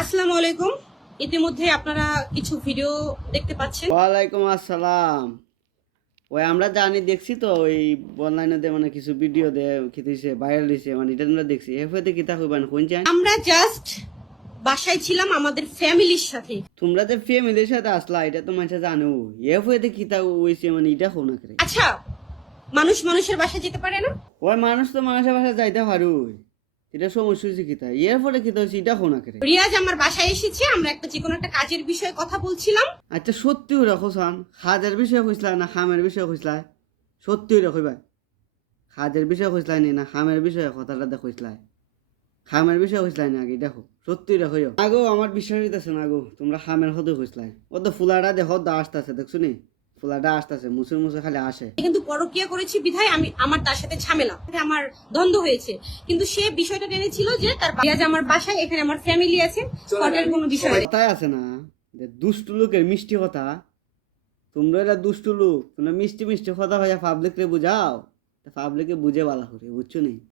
আসসালামু আলাইকুম। ইতিমধ্যে আপনারা কিছু ভিডিও দেখতে পাচ্ছেন। ওয়ালাইকুম আসসালাম। ওই আমরা জানি দেখছি তো ওই অনলাইনে মানে কিছু ভিডিও দে খিতিছে ভাইরাল হইছে মানে এটা আমরা দেখছি এফতে কিতা কইবান কোন চাই আমরা জাস্ট বাসায় ছিলাম আমাদের ফ্যামিলির সাথে। তোমরা যে ফ্যামিলির সাথে আসলা এটা তো মানুষ জানো এফতে কিতা হইছে মানে এটা কোন করে আচ্ছা, মানুষ মানুষের বাসায় যেতে পারে না? ওই মানুষ তো মানুষের বাসা যাইতে পারুই এটা সমস্যা হইছে কিতা এরপরে কিতা হইছে এটা কোন করে রিয়াজ আমার বাসায় এসেছে, আমরা একটা যে কোনো একটা কাজের বিষয়ে কথা বলছিলাম। আচ্ছা সত্যি রাখো সান খাজের বিষয়ে কইছলা না খামের বিষয়ে কইছলা সত্যি রাখইবা খাজের বিষয়ে কইছলা নি না খামের বিষয়ে কথাটা দেখইছলা খামের বিষয় হইসলাই না আগে দেখো সত্যি দেখো আগো আমার বিশ্বাস হইতেছে না আগো তোমরা খামের হতে হইসলাই ও তো ফুলাটা দেখো দা আসতেছে দেখছো নি ফুলাটা আসতেছে মুছে মুছে খালি আসে কিন্তু পরকিয়া করেছি বিধায় আমার তার সাথে ঝামেলা, আমার দ্বন্দ্ব হয়েছে। কিন্তু সে বিষয়টা টেনেছিল যে তার রিয়াজ আমার বাসায়, এখানে আমার ফ্যামিলি আছে, হটের কোনো বিষয় নেই। কথাই আছে না যে দুষ্টু লোকের মিষ্টি কথা তোমরা এরা দুষ্টু লোক তোমরা মিষ্টি মিষ্টি কথা ভাইয়া পাবলিককে বুঝাও পাবলিকে বুঝে ভালো করে বুঝছো নি